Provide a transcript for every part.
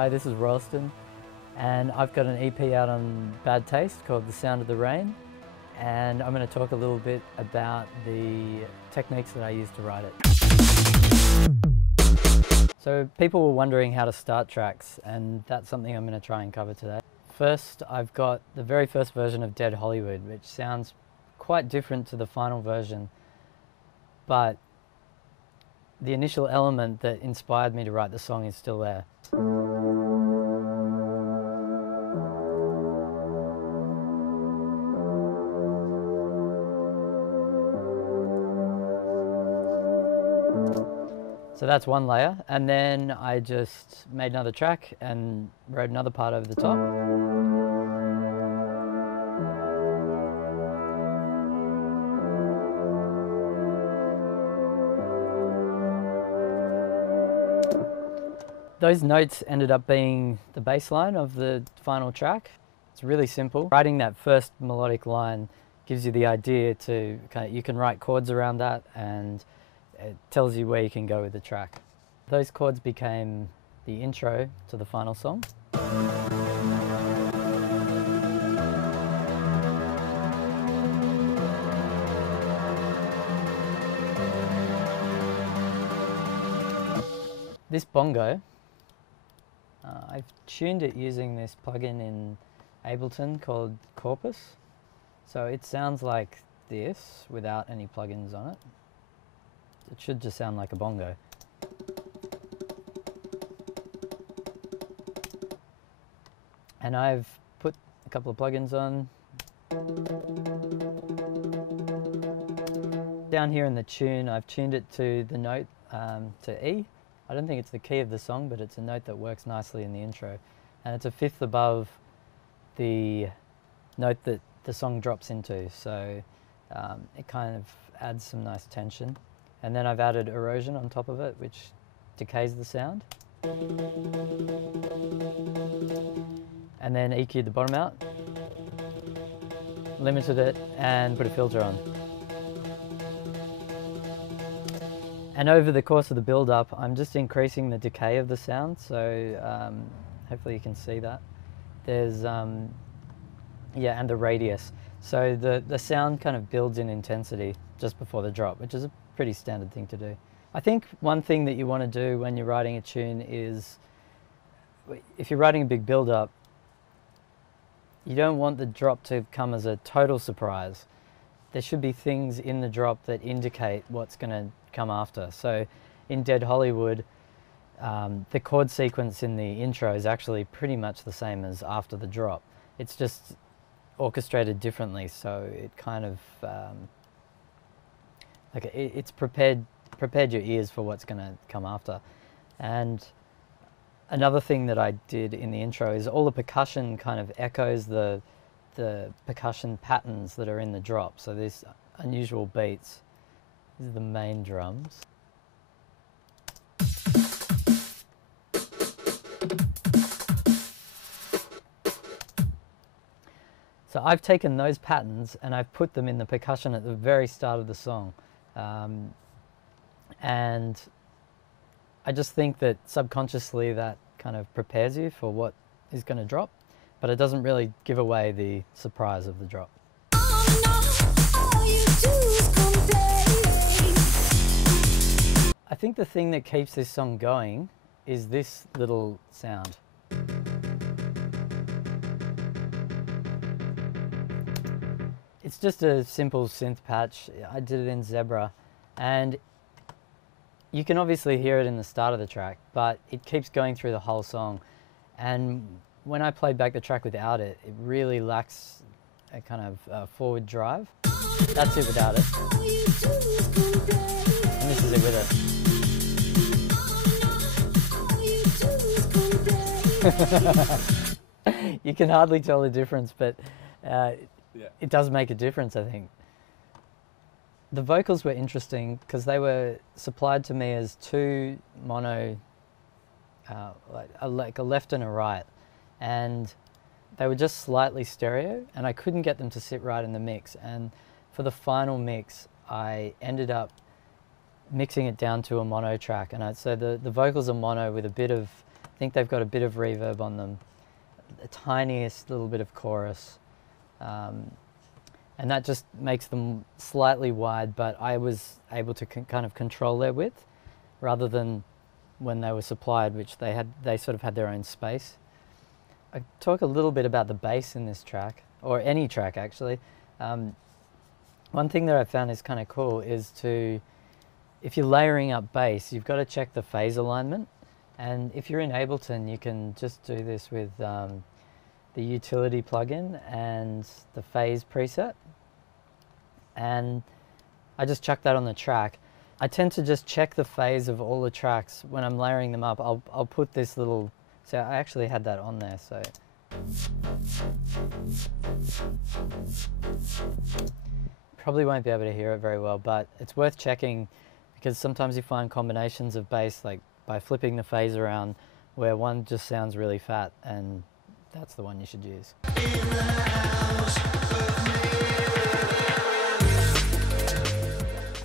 Hi, this is Royalston, and I've got an EP out on Bad Taste called The Sound of the Rain, and I'm going to talk a little bit about the techniques that I use to write it. So people were wondering how to start tracks, and that's something I'm going to try and cover today. First, I've got the very first version of Dead Hollywood, which sounds quite different to the final version, but the initial element that inspired me to write the song is still there. So that's one layer, and then I just made another track and wrote another part over the top. Those notes ended up being the bass line of the final track. It's really simple. Writing that first melodic line gives you the idea to you can write chords around that, and it tells you where you can go with the track. Those chords became the intro to the final song. This bongo, I've tuned it using this plugin in Ableton called Corpus. So it sounds like this without any plugins on it. It should just sound like a bongo. And I've put a couple of plugins on. Down here in the tune, I've tuned it to the note to E. I don't think it's the key of the song, but it's a note that works nicely in the intro. And it's a fifth above the note that the song drops into, so it kind of adds some nice tension. And then I've added erosion on top of it, which decays the sound. And then EQ'd the bottom out, limited it, and put a filter on. And over the course of the build-up, I'm just increasing the decay of the sound, so hopefully you can see that. There's, yeah, and the radius. So the sound kind of builds in intensity just before the drop, which is a pretty standard thing to do. I think one thing that you want to do when you're writing a tune is, if you're writing a big build-up, you don't want the drop to come as a total surprise. There should be things in the drop that indicate what's going to come after. So in Dead Hollywood, the chord sequence in the intro is actually pretty much the same as after the drop. It's just orchestrated differently, so it kind of it's prepared your ears for what's going to come after. And another thing that I did in the intro is all the percussion kind of echoes the percussion patterns that are in the drop. So there's unusual beats. These are the main drums. So I've taken those patterns and I've put them in the percussion at the very start of the song. And I just think that subconsciously that kind of prepares you for what is going to drop, but it doesn't really give away the surprise of the drop. I think the thing that keeps this song going is this little sound. It's just a simple synth patch. I did it in Zebra, and you can obviously hear it in the start of the track, but it keeps going through the whole song. And when I played back the track without it, it really lacks a kind of forward drive. That's it without it. And this is it with it. You can hardly tell the difference, but it does make a difference, I think. The vocals were interesting because they were supplied to me as two mono, like a left and a right, and they were just slightly stereo, and I couldn't get them to sit right in the mix. And for the final mix, I ended up mixing it down to a mono track, and so the vocals are mono with a bit of think they've got a bit of reverb on them, the tiniest little bit of chorus, and that just makes them slightly wide, but I was able to kind of control their width rather than when they were supplied, which they sort of had their own space. I talk a little bit about the bass in this track, or any track actually. One thing that I found is kind of cool is if you're layering up bass, you've got to check the phase alignment. And if you're in Ableton, you can just do this with the utility plugin and the phase preset. And I just chuck that on the track. I tend to just check the phase of all the tracks when I'm layering them up. I'll put this little, so I actually had that on there, so. Probably won't be able to hear it very well, but it's worth checking because sometimes you find combinations of bass, like by flipping the phase around, where one just sounds really fat, and that's the one you should use.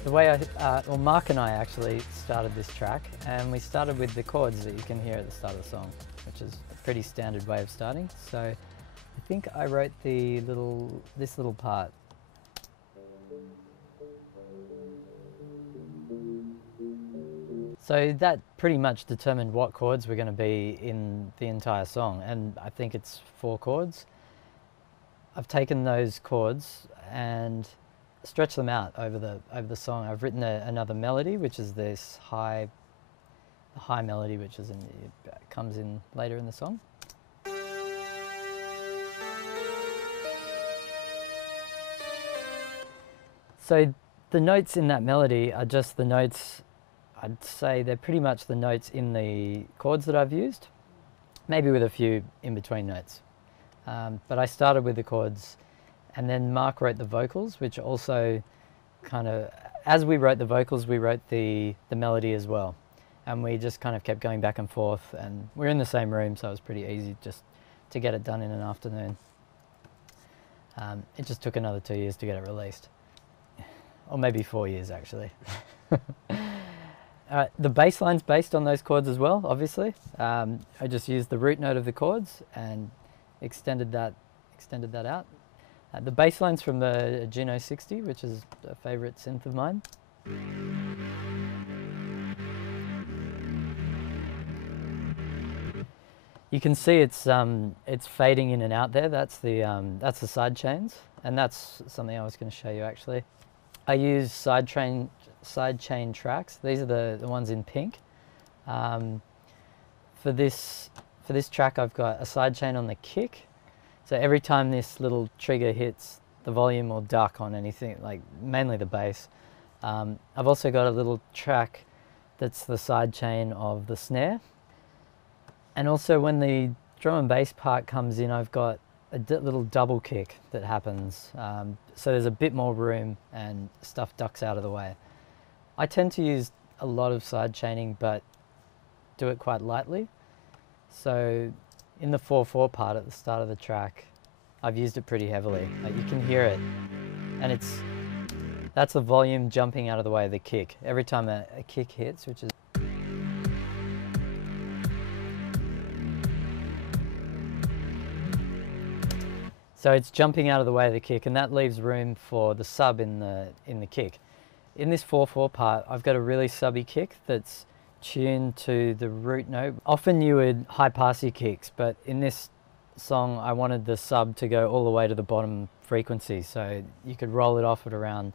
The way well, Mark and I actually started this track, and we started with the chords that you can hear at the start of the song, which is a pretty standard way of starting. So I think I wrote this little part. So that pretty much determined what chords were going to be in the entire song, and I think it's 4 chords. I've taken those chords and stretched them out over the song. I've written another melody, which is this high melody, which comes in later in the song. So the notes in that melody are just the notes. I'd say they're pretty much the notes in the chords that I've used, maybe with a few in between notes. But I started with the chords, and then Mark wrote the vocals, which also kind of, as we wrote the vocals, we wrote the melody as well. And we just kind of kept going back and forth, and we're in the same room, so it was pretty easy just to get it done in an afternoon. It just took another 2 years to get it released. Or maybe 4 years, actually. The bass line's based on those chords as well, obviously. I just used the root note of the chords and extended that out. The bass line's from the Juno 60, which is a favourite synth of mine. You can see it's fading in and out there. That's the side chains, and that's something I was going to show you actually. I use side chain tracks. These are the ones in pink. For this track, I've got a side chain on the kick. So every time this little trigger hits the volume or duck on anything, like mainly the bass, I've also got a little track that's the side chain of the snare. And also when the drum and bass part comes in, I've got a little double kick that happens. So there's a bit more room and stuff ducks out of the way. I tend to use a lot of side chaining, but do it quite lightly. So in the 4/4 part at the start of the track, I've used it pretty heavily. Like you can hear it, and that's the volume jumping out of the way of the kick. Every time a kick hits, which is so it's jumping out of the way of the kick, and that leaves room for the sub in the kick. In this 4/4 part, I've got a really subby kick that's tuned to the root note. Often you would high pass your kicks, but in this song I wanted the sub to go all the way to the bottom frequency, so you could roll it off at around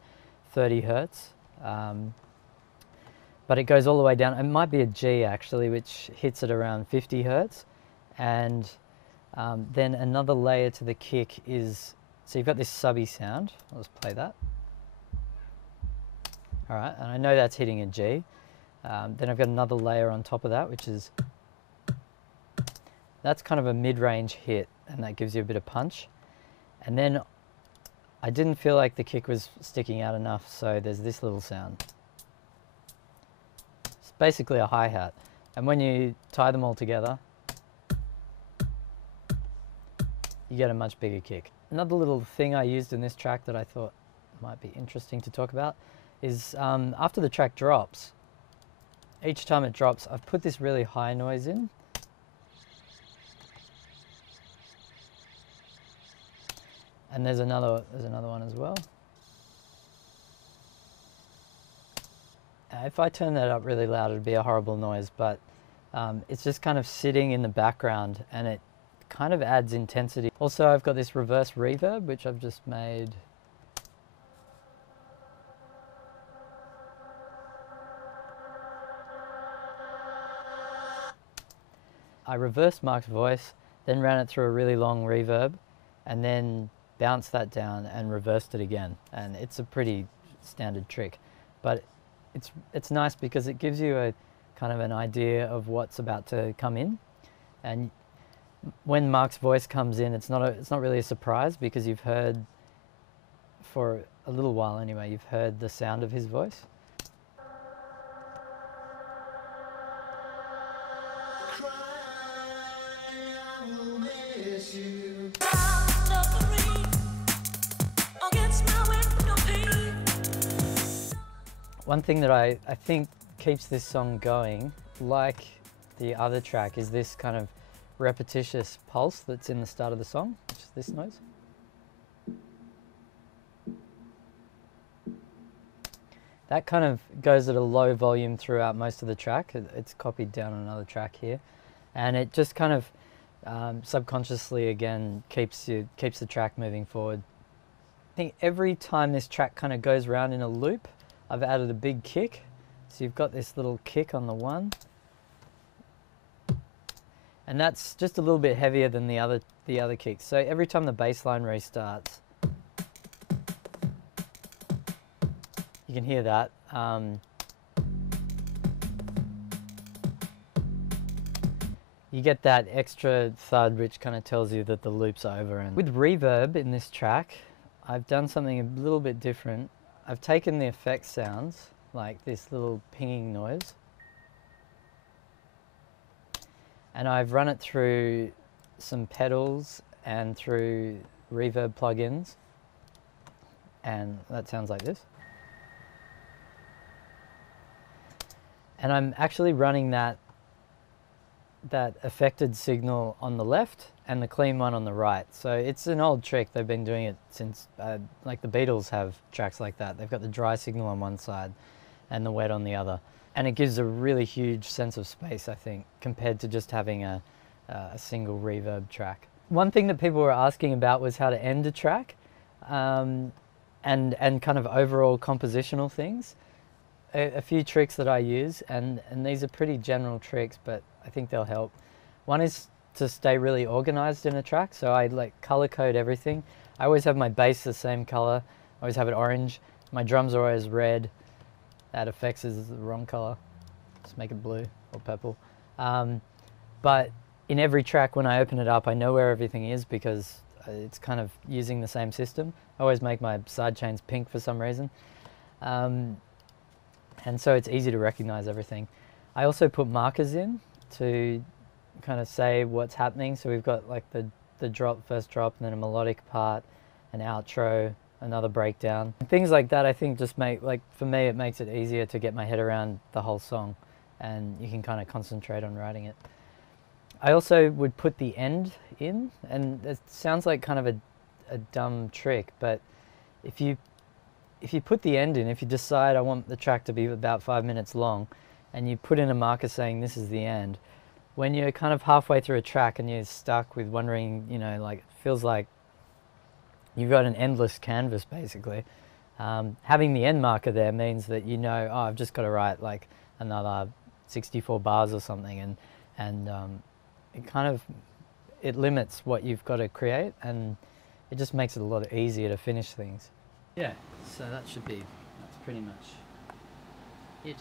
30 hertz. But it goes all the way down. It might be a G actually, which hits at around 50 hertz. And then another layer to the kick is, so you've got this subby sound. I'll just play that. All right, and I know that's hitting a G. Then I've got another layer on top of that, which is, that's kind of a mid-range hit, and that gives you a bit of punch. And then I didn't feel like the kick was sticking out enough, so there's this little sound. It's basically a hi-hat. And when you tie them all together, you get a much bigger kick. Another little thing I used in this track that I thought might be interesting to talk about is after the track drops, each time it drops, I've put this really high noise in, And there's another one as well. If I turn that up really loud, it'd be a horrible noise, but it's just kind of sitting in the background and it kind of adds intensity. Also, I've got this reverse reverb, which I've just made. I reversed Mark's voice, then ran it through a really long reverb, and then bounced that down and reversed it again. And it's a pretty standard trick, but it's nice because it gives you a kind of an idea of what's about to come in. And when Mark's voice comes in, it's not really a surprise because you've heard, for a little while anyway, you've heard the sound of his voice. One thing that I think keeps this song going, like the other track, is this kind of repetitious pulse that's in the start of the song, which is this noise. That kind of goes at a low volume throughout most of the track. It's copied down on another track here, and it just kind of subconsciously again keeps the track moving forward. I think every time this track kind of goes around in a loop, I've added a big kick. So you've got this little kick on the one, and that's just a little bit heavier than the other kicks. So every time the bass line restarts, you can hear that. You get that extra thud which kind of tells you that the loop's over. And with reverb in this track, I've done something a little bit different. I've taken the effect sounds, like this little pinging noise, and I've run it through some pedals and through reverb plugins, and that sounds like this. And I'm actually running that affected signal on the left and the clean one on the right. So it's an old trick. They've been doing it since, like the Beatles have tracks like that. They've got the dry signal on one side and the wet on the other. And it gives a really huge sense of space, I think, compared to just having a single reverb track. One thing that people were asking about was how to end a track, and kind of overall compositional things. A few tricks that I use, and these are pretty general tricks, but I think they'll help. One is to stay really organized in a track, so I like color code everything. I always have my bass the same color, I always have it orange. My drums are always red. That effects is the wrong color. Just make it blue or purple. But in every track, when I open it up, I know where everything is because it's kind of using the same system. I always make my side chains pink for some reason. And so it's easy to recognize everything. I also put markers in to kind of say what's happening. So we've got like the drop, first drop, and then a melodic part, an outro, another breakdown. And things like that I think just make, like for me, it makes it easier to get my head around the whole song, and you can kind of concentrate on writing it. I also would put the end in, and it sounds like kind of a dumb trick, but if you put the end in, if you decide I want the track to be about 5 minutes long, and you put in a marker saying this is the end, when you're kind of halfway through a track and you're stuck with wondering, you know, like it feels like you've got an endless canvas basically, having the end marker there means that you know, oh, I've just got to write like another 64 bars or something, and it kind of, it limits what you've got to create, and it just makes it a lot easier to finish things. Yeah, so that's pretty much it.